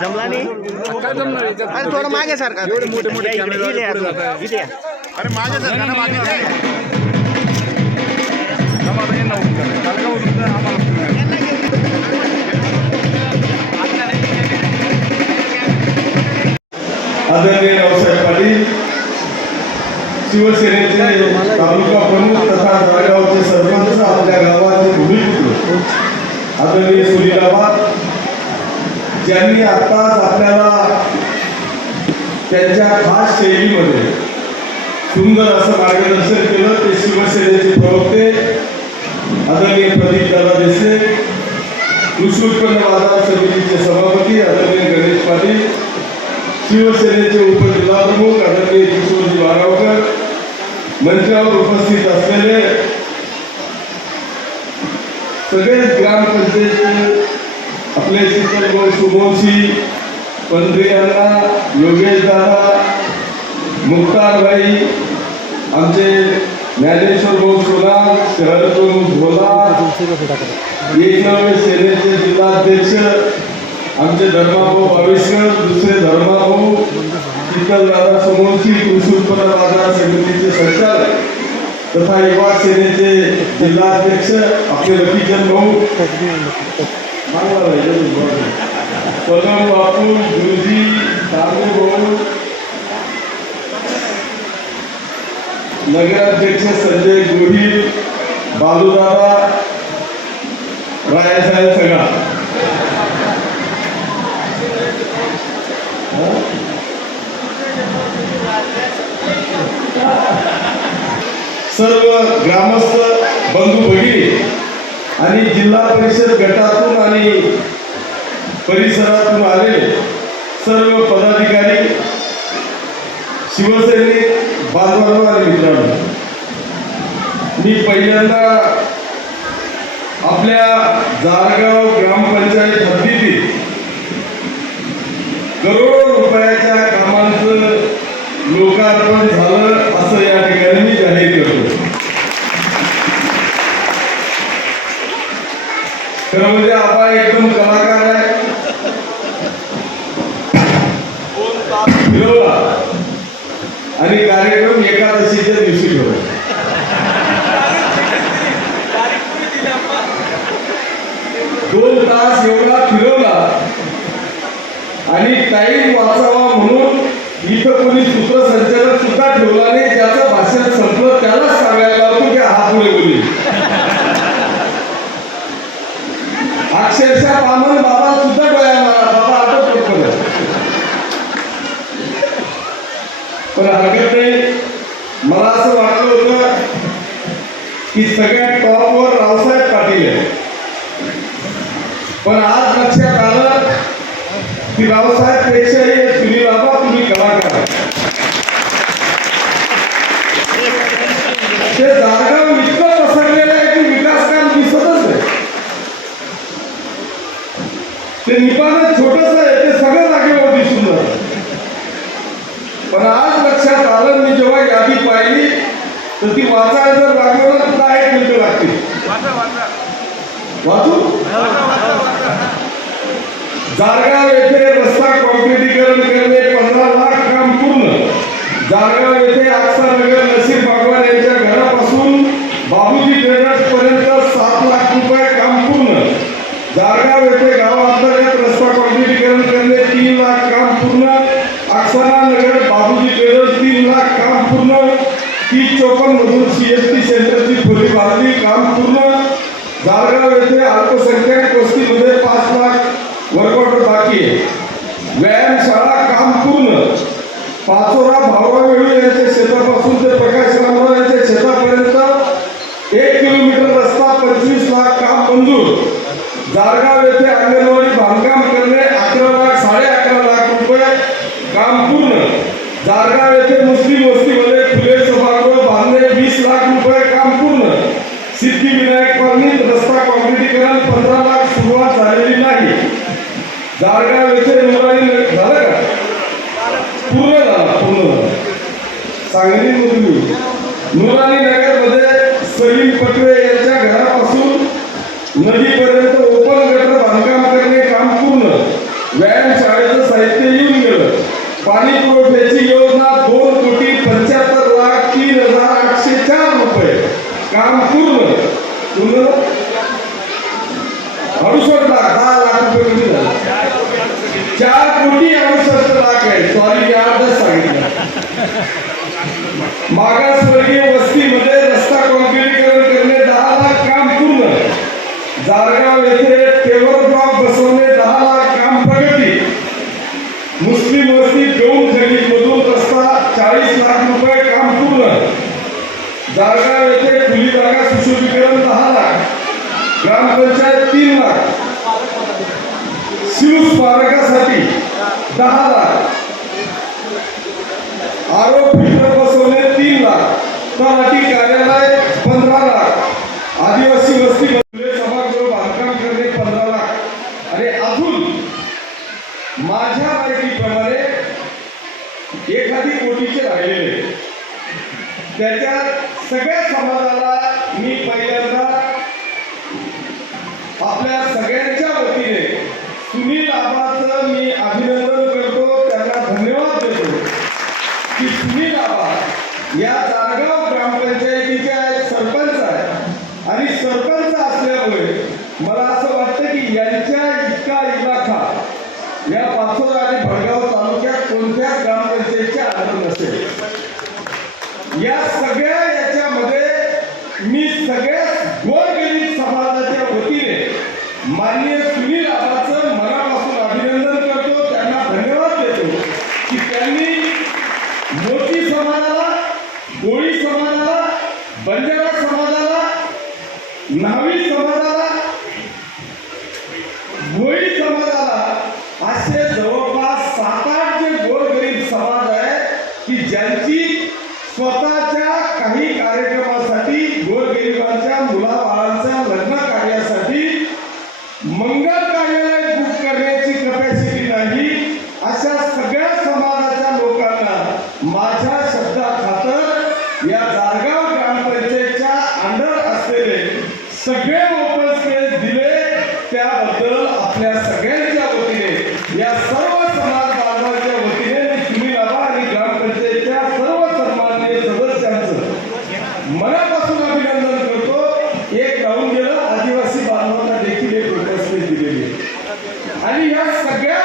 जमला नाही? अरे थोडं मागे सारखा एवढे मोठे मोठे इथे. अरे? आम्हाला उभं करा. आदरणीय रावसाहेब पाटील शिवसेनेचे तालुका प्रमुख तथा जळगावचे सरपंच आपल्या गावाचे भूमिपुत्र आदरणीय सुनीलाबाद ज्यांनी आत्ताच आपल्याला त्यांच्या खास शैलीमध्ये सुंदर असं मार्गदर्शन केलं ते शिवसेनेचे प्रवक्ते आदरणीय प्रदीप दादा देशे कृषी उत्पन्न बाजार समितीचे सभापती आदरणीय गणेश पाटील शिवसेनेचे उपजिल्हाप्रमुख आदरणीय किशोरजी वारावकर मंचावर उपस्थित असलेले सगळेच ग्रामपंचायतचे आपले शीतलभाऊ सुभोशी पंत्री यांना योगेश दादा मुक्तारभाई आमचे ज्ञानेश्वर भाऊ सोनार शहर प्रमुख भोला एकनावे सेनेचे जिल्हाध्यक्ष आमचे धर्माभाऊ बावीसकर दुसरे धर्माभाऊ शीतलदादा समोरची कृषी उत्पन्न बाजार समितीचे संचालक. तथा युवा सेनेचे जिल्हाध्यक्ष आपले लकीचंद भाऊ. पदम बापू गुरुजी दादू भाऊ नगराध्यक्ष संजय गोहिल बालूदादा रायासाहेब सगळा. Yeah. सर्व ग्रामस्थ बंधू भगिनी आणि जिल्हा परिषद गटातून आणि परिसरातून आलेले सर्व पदाधिकारी शिवसैनिक बांधवांनो आणि मित्रांनो मी पहिल्यांदा आपल्या जारगाव ग्रामपंचायत हद्दीतील करोडो रुपयाच्या कामांचं लोकार्पण झालं. आणि कार्यक्रम एकादशीच्या दिवशी ठेवला दोन तास एवढा फिरवला आणि टाईम वाचावा म्हणून इथं कोणी सूत्रसंचालक सुद्धा ठेवला नाही त्याचा की सगळ्यात टॉपवर रावसाहेब पाटील आहे. पण आज लक्षात आलं की रावसाहेब पेक्षाही सुनील बाबा तुम्ही कलाकार आहे. ते जारगाव इतकं पसरलेलं आहे की विकास काम दिसतच नाही ते निपाणच छोटस आहे ते सगळं जागेवर दिसून जातं पण आज लक्षात आलं मी जेव्हा यादी पाहिली तर ती वाचायला जर लागलं ना दहा एक मिनिटं लागतील वाचा, वाचा. वाचू? जारगाव येथे रस्ता कॉन्क्रिटीकरण करणे पंधरा लाख काम पूर्ण. जारगाव येथे आक्सानगर नसीर बागवान यांच्या घरापासून बाबूजी ट्रेडर्स पर्यंत सात लाख रुपये काम पूर्ण. जारगाव येथे गावांतर्गत रस्ता कॉन्क्रिटीकरण करणे येथे कार्यक्रम विषय नंबराने झाला का? पूर्ण झाला पूर्ण सलीम पटवे यांच्या घरापासून नदी जागा सुशोभीकरण दहा लाख ग्रामपंचायत तीन लाख. स्यूज स्मारकासाठी दहा लाख. आरोप बसवले तीन लाख. तलाठी कार्यालय त्याच्या सगळ्या समाजाला मी पहिल्यांदा आपल्या सगळ्यांच्या वतीने सुनील आबाच मी अभिनंदन करतो त्यांना धन्यवाद देतो की सुनील आबा या चारगाव ग्रामपंचायत मी सगळ्या गोरगरीब समाजाच्या वतीने माननीय सुनील आबाचं मनापासून अभिनंदन करतो त्यांना धन्यवाद देतो की त्यांनी मोठी समाजाला कोळी समाजाला बंजारा समाजाला न्हावी समाजाला भोई त्याबद्दल आपल्या सगळ्यांच्या वतीने या सर्व समाज बांधवांच्या वतीने तुम्ही बाबा आणि ग्रामपंचायतच्या सर्व सन्मान्य सदस्यांचं मनापासून अभिनंदन करतो. एक राहून गेलं आदिवासी बांधवांना देखील एक उपस्थित दिलेली आणि या सगळ्या